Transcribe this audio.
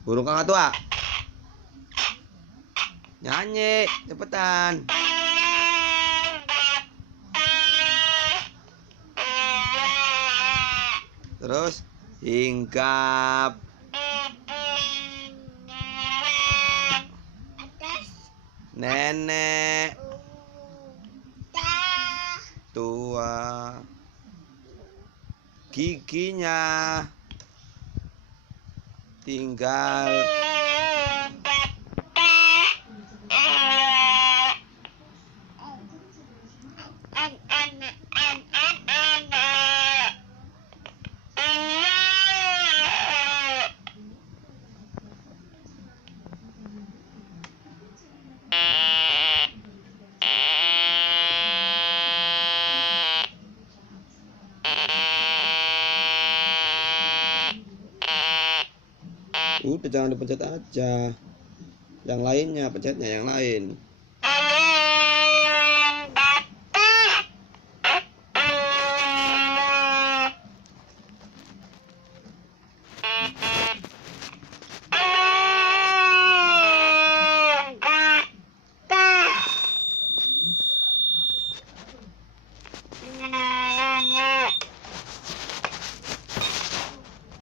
Burung kakak tua. Nyanyi, cepetan. Terus hingkap. Nenek tua. Giginya tinggal. Udah, jangan dipencet aja. Yang lainnya, pencetnya yang lain.